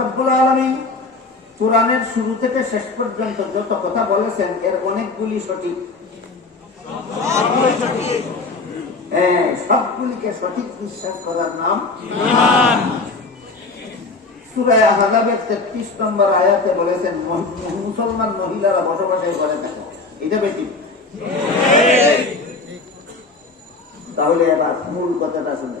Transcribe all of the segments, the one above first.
রব্বুল কোরআনের শুরু থেকে শেষ পর্যন্ত যত কথা বলেছেন এর অনেকগুলি সঠিক। হ্যাঁ সবগুলিকে সঠিক বিশ্বাস করার নাম সুরায় আহজাবের তেত্রিশ নম্বর আয়াতে বলেছেন মুসলমান মহিলারা বসবাসে করে থাকো। এটা বেশি। তাহলে এবার মূল কথাটা শুনে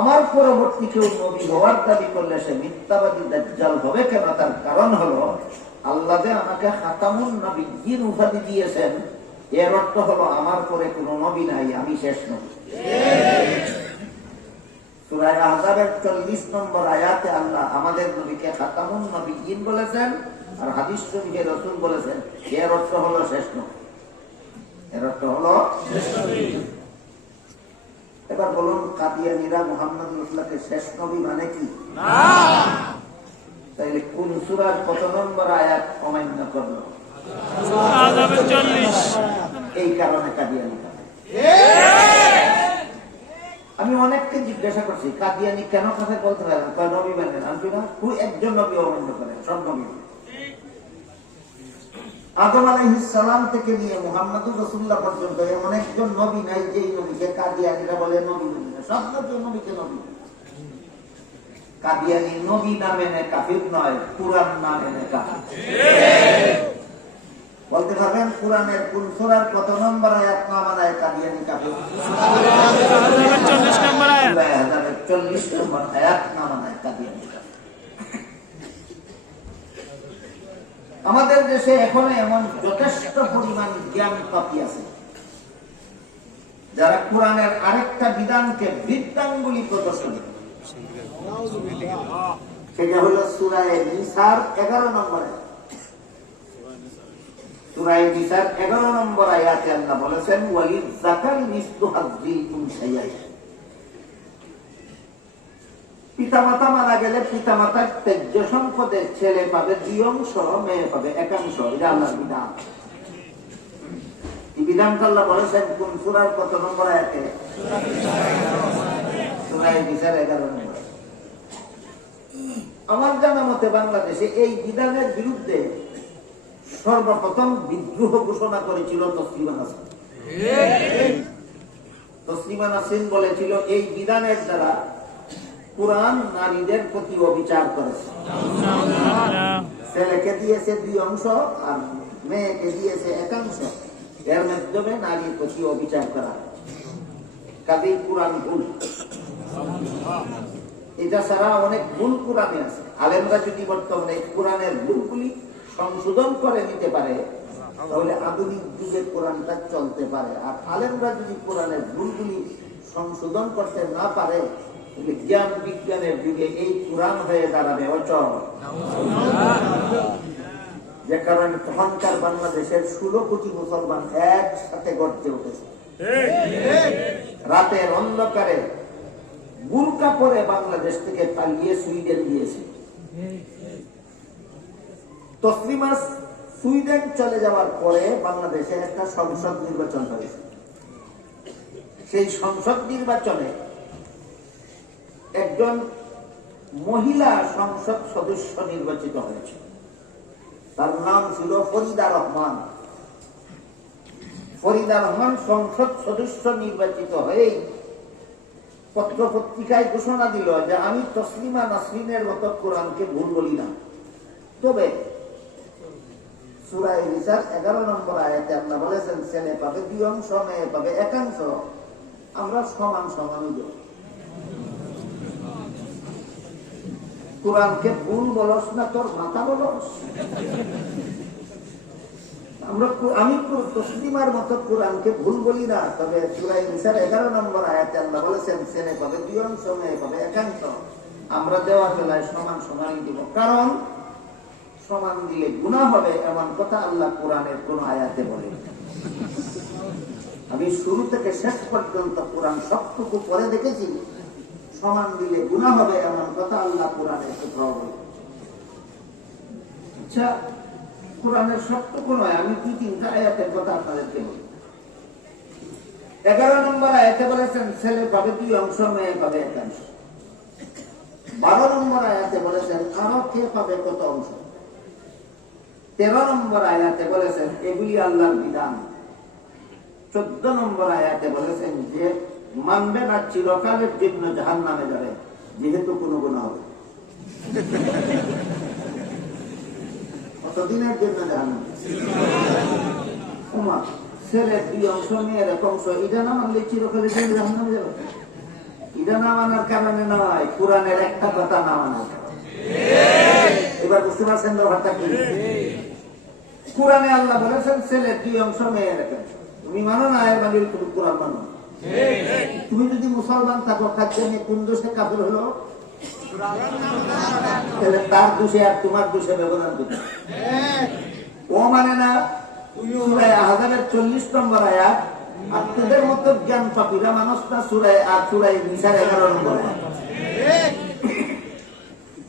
আমার পরবর্তী কেউ নবী হওয়ার দাবি করলে সে মিথ্যাবাদী দাজ্জাল হবে কেন? তার কারণ হলো, আল্লাহ যে আমাকে খাতামুন নবীর উপাধি দিয়েছেন, এর অর্থ হলো আমার পরে কোনো নবী নাই, আমি শেষ নবী। 40 নম্বর আয়াতে আল্লাহ আমাদের নবীকে বলেছেন, আর হাদিস বলেছেন, এর অর্থ হলো শেষ এর অর্থ হলো এবার বলুন কাদিয়ানিরা মোহাম্মদ রসুল্লাহকে শেষ নবী মানে কি? তাইলে কোন সুরার কত নম্বর আয়াত অমান্য করল? এই কারণে কাদিয়ানি করে। আমি অনেককে জিজ্ঞাসা করছি কাদিয়ানি কেন কথা বলতে পারেন কয় নবী মানেন আমি না একজন নবী অমান্য করেন সব নবী মানে। আদম আলাইহিস সালাম থেকে নিয়ে মুহাম্মদুর রাসূলুল্লাহ পর্যন্ত এমন একজন নবী নাই যেই নবীকে কাদিয়ানিরা বলে নবী মানে না। সব নবী নবীকে নবী। কাদিয়ানি নবী না মেনে কাফির নয় কুরআন না মেনে কাফির। বলতে পারবেন কোরআনের কোন সূরার কত নম্বর আয়াত না মানায় কাদিয়ানি কাফির? আজাবের চল্লিশ নম্বর আয়াত। সূরা আহজাবের 40 নম্বর আয়াত না মানায় কাদিয়ানি কাফির আমাদের দেশে এখনও এমন যথেষ্ট পরিমাণ জ্ঞান পাপি আছে। যারা কোরআনের আরেকটা বিধানকে বৃত্তাঙ্গুলি প্রদর্শন। সেটা হলো সুরায় নিসার এগারো নম্বরে। সুরায় নিসার এগারো নম্বর আয়াতে আল্লাহ বলেছেন, ওয়ালিদ জাকার মিস্তু হাজ্জিল উনসাইয়াই পিতামাতা মারা গেলে পিতামাতার তেজ্য সম্পদের ছেলে পাবে দুই অংশ মেয়ে পাবে একাংশ এটা আল্লাহর বিধান। এই বিধানটা আল্লাহ বলেছেন কোন সুরার কত নম্বর আয়াতে? সুরায় নিসার এগারো নম্বর। আমার জানা মতে বাংলাদেশে এই বিধানের বিরুদ্ধে সর্বপ্রথম বিদ্রোহ ঘোষণা করেছিল তসলিমা নাসিন তসলিমা নাসিন বলেছিল এই বিধানের দ্বারা কোরআন নারীদের প্রতি অবিচার করেছে ছেলেকে দিয়েছে দুই অংশ আর মেয়েকে দিয়েছে একাংশ এর মাধ্যমে নারীর প্রতি অবিচার করা কাজেই কোরআন ভুল। এটা ছাড়া অনেক ভুল কোরআনে আছে। আলেমরা যদি বর্তমানে কোরআনের ভুলগুলি সংশোধন করে নিতে পারে, তাহলে আধুনিক যুগে কোরআনটা চলতে পারে। আর আলেমরা যদি কোরআনের ভুলগুলি সংশোধন করতে না পারে তাহলে জ্ঞান বিজ্ঞানের যুগে এই কোরআন হয়ে দাঁড়াবে, অচল। যে কারণে তখনকার বাংলাদেশের ষোলো কোটি মুসলমান একসাথে গড়তে উঠেছে। রাতের অন্ধকারে বুরকা পরে বাংলাদেশ থেকে পালিয়ে সুইডেন গিয়েছে। তসলিমাস সুইডেন চলে যাওয়ার পরে বাংলাদেশে একটা সংসদ নির্বাচন হয়েছে। সেই সংসদ নির্বাচনে একজন মহিলা সংসদ সদস্য নির্বাচিত হয়েছে। তার নাম ছিল ফরিদা রহমান। ফরিদা রহমান সংসদ সদস্য নির্বাচিত হয়েই পত্র পত্রিকায় ঘোষণা দিল যে আমি তসলিমা নাসরিনের মতো কোরআনকে ভুল বলি না। তবে সুরাই নিসার এগারো নম্বর আয়াতে আল্লাহ বলেছেন, ছেলে পাবে দুই অংশ, মেয়ে পাবে একাংশ আমরা সমান সমান কোরআনকে ভুল বলস না, তোর মাথা বলস। আমি তসলিমার মতো কোরআনকে ভুল বলি না, তবে এগারো নম্বর আয়াতে আল্লাহ বলেছেন ছেলে পাবে দুই অংশ মেয়ে পাবে একাংশ আমরা দেওয়া বেলায় সমান সমানই দিব। কারণ সমান দিলে গুণা হবে, এমন কথা আল্লাহ কোরআনের কোন আয়াতে বলে আমি শুরু থেকে শেষ পর্যন্ত কোরআন সবটুকু পরে দেখেছি। সমান দিলে গুণা হবে এমন কথা আল্লাহ কোরআনের কোথাও বলে আচ্ছা কোরআনের সবটুকু নয় আমি দুই তিনটা আয়াতের কথা আপনাদেরকে বলি। এগারো নম্বর আয়াতে বলেছেন, ছেলে পাবে দুই অংশ, মেয়ে পাবে একাংশ বারো নম্বর আয়াতে বলেছেন, আরও কে পাবে কত অংশ? তেরো নম্বর আয়াতে বলেছেন, এগুলি আল্লাহর বিধান। চোদ্দ নম্বর আয়াতে বলেছেন যে মানবে না, চিরকালের জন্য জাহান নামে যাবে, যেহেতু কোনো গুণা হবে। কতদিনের জন্য জাহান নামে দুই অংশ এক অংশ, এটা না মানলে চিরকালের জন্য জাহান নামে যাবে না মানার কারণে নয়, কোরআনের একটা কথা না মানার এবার বুঝতে পারছেন ব্যাপারটা কি? কোরআনে আল্লাহ বলেছেন, ছেলে দুই অংশ মেয়ের এক তুমি মানো না, এর তুমি কোরআন মানো তুমি যদি মুসলমান থাকো খাদ্য নিয়ে কোন দোষে কাপড় হলো? তাহলে তার দোষে আর তোমার দোষে ব্যবধান দিতে ও মানে না সুরায় আহাজারের চল্লিশ নম্বর আয়াত আর তোদের মতো জ্ঞান পাপিরা মানুষ না সুরায় আর সুরায় নিশার এগারো নম্বর আয়াত?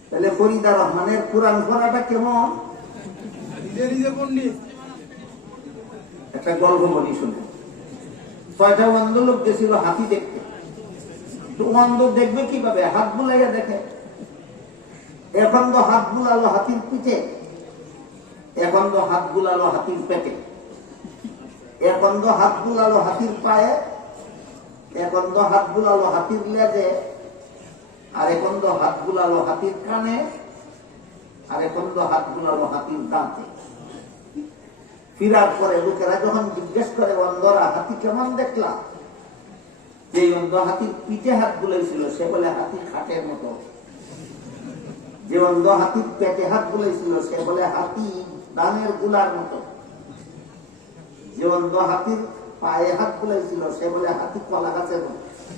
তাহলে ফরিদা রহমানের কোরআন পড়াটা কেমন? নিজে নিজে পণ্ডিত। একটা গল্প বলি শুনে। ছয়টা অন্ধ লোক গেছিল হাতি দেখতে। তো অন্ধ দেখবে কীভাবে? হাত বুলাইয়া দেখে। এখন তো হাত বুলালো হাতির পিঠে। এখন তো হাত বুলালো হাতির পেটে। এখন তো হাত বুলালো হাতির পায়ে। এখন তো হাত বুলালো হাতির লেজে। আর এখন তো হাত বুলালো হাতির কানে। আর এখন তো হাত বুলালো হাতির দাঁতে। ফিরার পরে লোকেরা যখন জিজ্ঞেস করে অন্ধরা হাতি কেমন দেখলা? যে অন্ধ হাতির পিঠে হাত বুলেছিল সে বলে, হাতি খাটের মতো। যে অন্ধ হাতির পেটে হাত বুলেছিল সে বলে, হাতি দানেরগুলার মতো। যে অন্ধ হাতির পায়ে হাত বুলেছিল সে বলে, হাতি কলা গাছের মতো।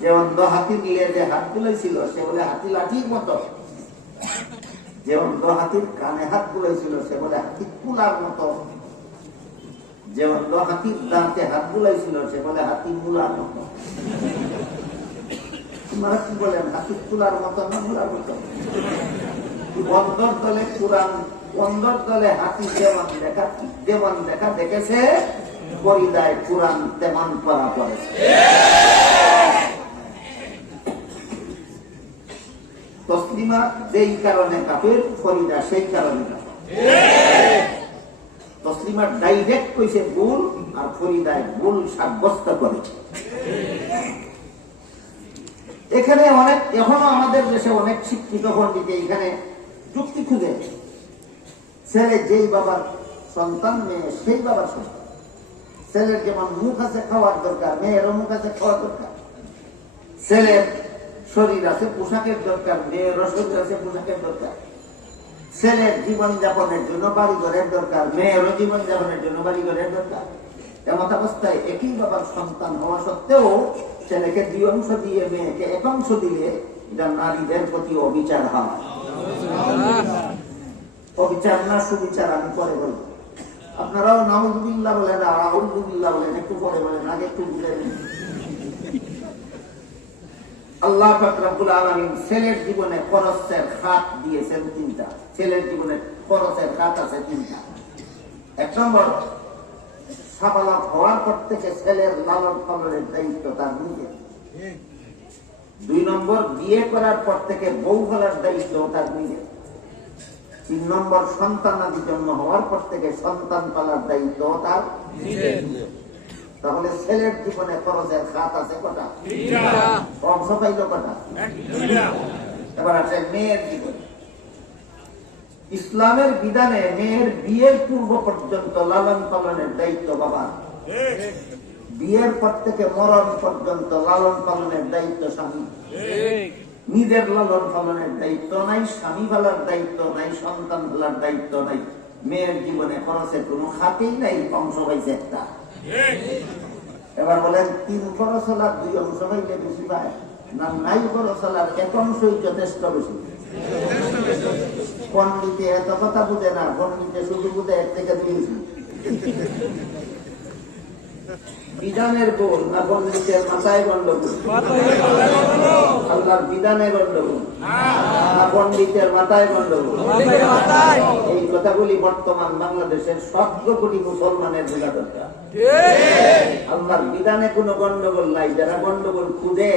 যে অন্ধ হাতির লেজে হাত বুলেছিল সে বলে, হাতি লাঠির মতো। যে অন্ধ হাতির কানে হাত বুলাইছিল সে বলে হাতি কুলার মতো। যে অন্ধ হাতির দাঁতে হাত বুলাইছিল সে বলে হাতি মুলার মতো। যেমন যেমন দেখা দেখেছে? পরিদায় কোরআন তেমন পড়া পড়েছে। যেই কারণে ফরিদা সেই কারণে তসলিমা ডাইরেক্ট কইছে ভুল আর ফরিদায় ভুল সাব্যস্ত এখানে অনেক, এখনও আমাদের দেশে অনেক শিক্ষিত পণ্ডিত এখানে যুক্তি খুঁজে ছেলে যেই বাবার সন্তান, মেয়ে সেই বাবার সন্তান। ছেলের যেমন মুখ আছে খাওয়ার দরকার, মেয়েরও মুখ আছে খাওয়ার দরকার। ছেলের শরীর আছে, পোশাকের দরকার মেয়েরও শরীর আছে, পোশাকের দরকার। ছেলের জীবন যাপনের জন্য বাড়ি ঘরের দরকার, মেয়েরও জীবন যাপনের জন্য বাড়ি ঘরের দরকার। এমত অবস্থায় একই বাবার সন্তান হওয়া সত্ত্বেও ছেলেকে দুই অংশ দিয়ে, মেয়েকে এক অংশ দিলে এটা নারীদের প্রতি অবিচার হয়। অবিচার না, সুবিচার আমি পরে বলব। আপনারাও নাউজুবিল্লাহ বলেন, আর আউজুবিল্লাহ বলেন, একটু পরে বলেন, আগে একটু বুঝে। আল্লাহ পাক রব্বুল আলামিন ছেলের জীবনে খরচের খাত দিয়েছেন তিনটা। ছেলের জীবনে খরচের খাত আছে তিনটা। এক নম্বর হওয়ার পর থেকে ছেলের লালন পালনের দায়িত্ব তার নিজের। দুই নম্বর, বিয়ে করার পর থেকে বউ দায়িত্ব তার নিজের। তিন নম্বর, সন্তান আদি জন্ম হওয়ার পর থেকে সন্তান পালার দায়িত্ব তার তাহলে ছেলের জীবনে খরচের খাত আছে কটা? অংশ পাইল কটা? এবার আছে মেয়ের জীবনে। ইসলামের বিধানে মেয়ের বিয়ের পূর্ব পর্যন্ত লালন পালনের দায়িত্ব বাবা। বিয়ের পর থেকে মরণ পর্যন্ত লালন পালনের দায়িত্ব স্বামী। নিজের লালন পালনের দায়িত্ব নাই স্বামী ফেলার দায়িত্ব নাই সন্তান ফেলার দায়িত্ব নাই। মেয়ের জীবনে খরচের কোনো খাতেই নাই অংশ পাইছে একটা। এবার বলেন, তিন খরচ হলার দুই অংশ হইলে বেশি পায় না নাই খরচ হলার এক অংশই যথেষ্ট বেশি পন্ডিতে এত কথা বুঝে না পন্ডিতে শুধু বুঝে এক থেকে দুই। বিধানের গোল না পন্ডিতের মাথায় গন্ডগোল? আল্লাহর বিধানে গন্ডগোল। না পন্ডিতের মাথায় গন্ডগোল? এই কথাগুলি বর্তমান বাংলাদেশের কোটি মুসলমানের দরকার। আল্লাহর বিধানে কোনো গন্ডগোল নাই, যারা গন্ডগোল খুঁজে,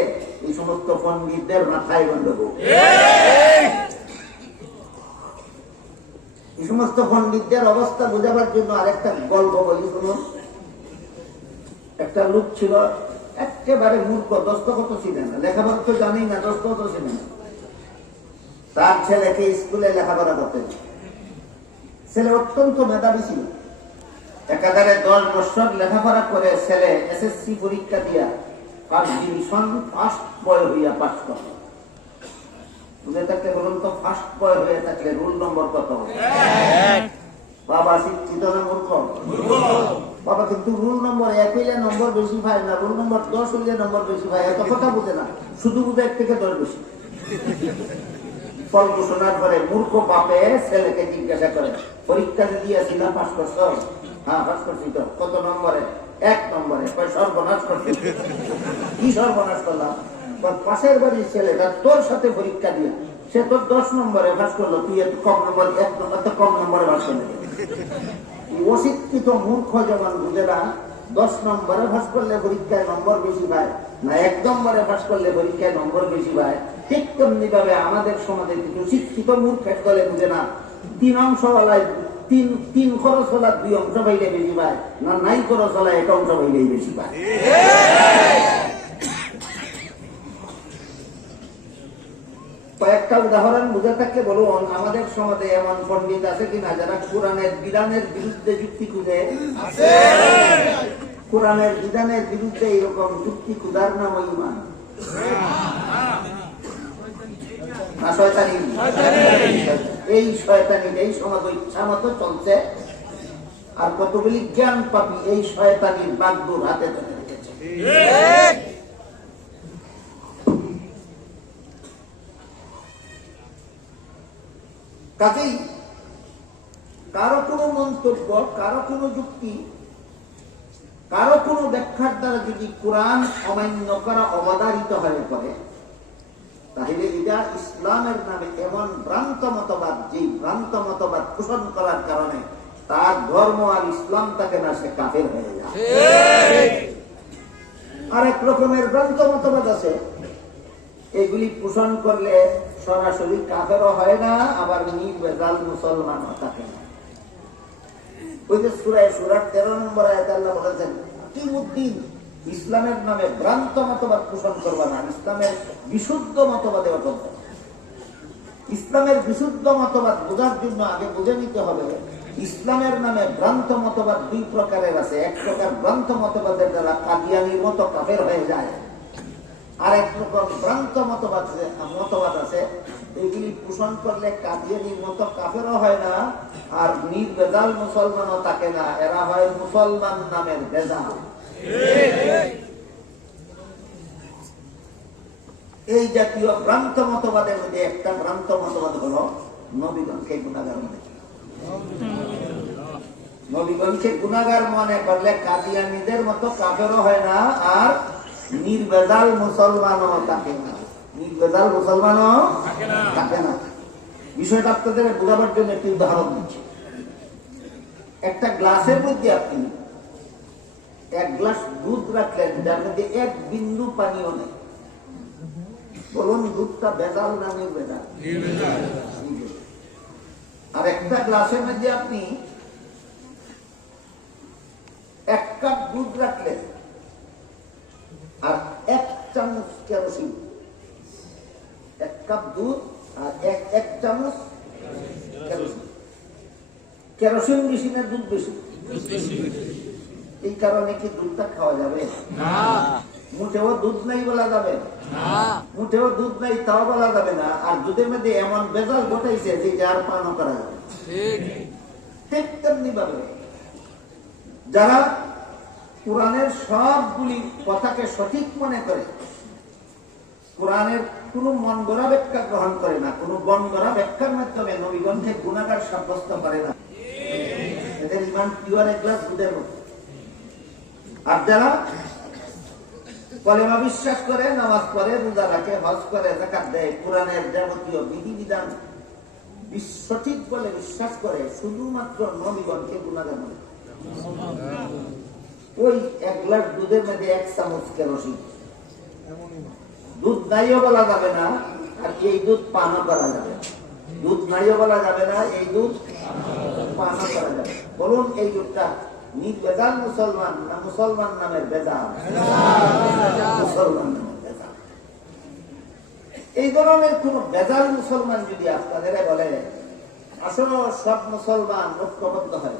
এই সমস্ত পন্ডিতদের মাথায় গন্ডগোল। এই সমস্ত পন্ডিতদের অবস্থা বোঝাবার জন্য আরেকটা গল্প বলি, শুনুন। একটা লোক ছিল একেবারে মূর্খ দস্তগত ছিলেন না লেখাপড়া তো জানি না দস্তগত ছিলেন না তার ছেলেকে স্কুলে লেখাপড়া করতেন ছেলে অত্যন্ত মেধাবী ছিল। একাধারে দশ বছর লেখাপড়া করে ছেলে এসএসসি পরীক্ষা দিয়া ফার্স্ট ডিভিশন ফার্স্ট বয় হইয়া পাস করে বুঝে থাকলে বলুন তো ফার্স্ট বয় হয়ে থাকলে রোল নম্বর কত? বাবা শিক্ষিত না মূর্খ। কিন্তু রুল নম্বর এক হইলে নম্বর বেশি না রুল নম্বর দশ হইলে নম্বর বেশি এত কথা বুঝে না। শুধু বুঝে এক থেকে দশ বেশি। হ্যাঁ নম্বরে? নম্বরে। তোর সাথে পরীক্ষা দিয়ে, সে তোর দশ নম্বরে পাস করল, তুই এত কম নম্বর, এক এত কম নম্বরে পাস করলি। অশিক্ষিত মূর্খ যেমন বুঝে না। দশ নম্বরে পাস করলে পরীক্ষায় নম্বর বেশি পায় না, এক নম্বরে পাস করলে পরীক্ষায় নম্বর বেশি পায়। ঠিক তেমনি ভাবে আমাদের সমাজে কিছু শিক্ষিত মূর্খের দলে বুঝে না। তিন অংশ বেলায় তিন তিন খরচ হলার দুই অংশ পাইলে বেশি পায় না, নাই খরচ হলায় এক অংশ পাইলেই বেশি পায়। কয়েকটা উদাহরণ বুঝে থাকলে বলুন আমাদের সমাজে এমন পণ্ডিত আছে কিনা যারা কোরআনের বিধানের বিরুদ্ধে যুক্তি খুঁজে? কোরআনের বিধানের বিরুদ্ধে এরকম যুক্তি খুঁজার নাম ইমান। এই শয়তানি। এই সমাজ ইচ্ছা মতো চলছে। আর কতগুলি জ্ঞান পাপি এই শয়তানির বাগদুর হাতে ধরে রেখেছে। কাজেই কারও কোনো মন্তব্য, কারও কোনো যুক্তি, কারও কোনো ব্যাখ্যার দ্বারা যদি কোরআন অমান্য করা অবধারিত হয়ে পড়ে, তাহলে এটা ইসলামের নামে এমন ভ্রান্ত মতবাদ যে ভ্রান্ত মতবাদ পোষণ করার কারণে তার ধর্ম আর ইসলাম তাকে না, সে কাফের হয়ে যায়। আরেক রকমের ভ্রান্ত মতবাদ আছে, এগুলি পোষণ করলে সরাসরি কাফেরও হয় না, আবার নির্বেজাল মুসলমানও থাকে না। ওই যে সুরায় সুরার তেরো নম্বর আয়াত বলেছেন, কিমুদ্দিন, ইসলামের নামে ভ্রান্ত মতবাদ পোষণ করবা না, ইসলামের বিশুদ্ধ মতবাদে অটল। ইসলামের বিশুদ্ধ মতবাদ বোঝার জন্য আগে বুঝে নিতে হবে, ইসলামের নামে ভ্রান্ত মতবাদ দুই প্রকারের আছে। এক প্রকার ভ্রান্ত মতবাদের দ্বারা কাদিয়ানির মতো কাফের হয়ে যায়। আর এক রকম ভ্রান্ত মতবাদ মতবাদ আছে। এগুলি পোষণ করলে কাদিয়ানির মতো কাফেরও হয় না, আর নির্বেজাল মুসলমানও থাকে না। এরা হয় মুসলমান নামের বেজাল। এই জাতীয় ভ্রান্ত মতবাদের মধ্যে একটা ভ্রান্ত মতবাদ হলো নবীগণকে গুণাগার মনে। নবীগণকে গুণাগার মনে করলে কাদিয়ানিদের মতো কাফেরও হয় না, আর নির্বেজাল মুসলমানও থাকে না। নির্বেজাল মুসলমানও থাকে না। বিষয়টা আপনাদের বোঝাবার জন্য একটি উদাহরণ দিচ্ছি। একটা গ্লাসের মধ্যে আপনি এক গ্লাস দুধ রাখলেন যার মধ্যে এক বিন্দু পানিও নেই। বলুন দুধটা বেজাল না নির্বেজাল। আর একটা গ্লাসের মধ্যে আপনি এক কাপ দুধ রাখলেন আর এক চামচ কেরোসিন। এক কাপ দুধ আর এক এক চামচ কেরোসিন। কেরোসিন বেশি না দুধ বেশি? এই কারণে কি দুধটা খাওয়া যাবে? মুঠেও দুধ নাই বলা যাবে? মুঠেও দুধ নাই তাও বলা যাবে না। আর দুধের মধ্যে এমন বেজাল ঘটাইছে যে আর পানও করা যাবে। ঠিক। তেমনি ভাবে যারা কোরআনের সবগুলি কথাকে সঠিক মনে করে। কোরআনের কোন মন গড়া ব্যাখ্যা গ্রহণ করে না, কোন বন গড়া ব্যাখ্যার মাধ্যমে নবীগণকে গুণাগার সাব্যস্ত করে না। এদের ইমান পিওর এক গ্লাস দুধের মতো। আর যারা কলেমা বিশ্বাস করে, নামাজ পড়ে, রোজা রাখে, হজ করে জাকাত দেয়, কোরআনের যাবতীয় বিধিবিধান সঠিক বলে বিশ্বাস করে, শুধুমাত্র নবীগণকে গুণাগার মনে করে। ওই এক গ্লাস দুধের মধ্যে এক চামচ কেরোসিন। দুধ নাইও বলা যাবে না, আর এই দুধ করা যাবে। দুধ নাইও বলা যাবে না, এই দুধ করা যাবে। বলুন, এই দুধটা মুসলমান না মুসলমান নামের মুসলমান এই ধরনের কোন বেজাল মুসলমান যদি আপনাদের বলে, আসলে সব মুসলমান ঐক্যবদ্ধ হয়।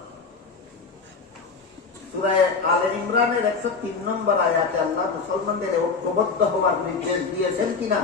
সুরায় ইমরানের একশো তিন নম্বর আয়াতে আল্লাহ মুসলমানদের ঐক্যবদ্ধ হওয়ার নির্দেশ দিয়েছেন কিনা?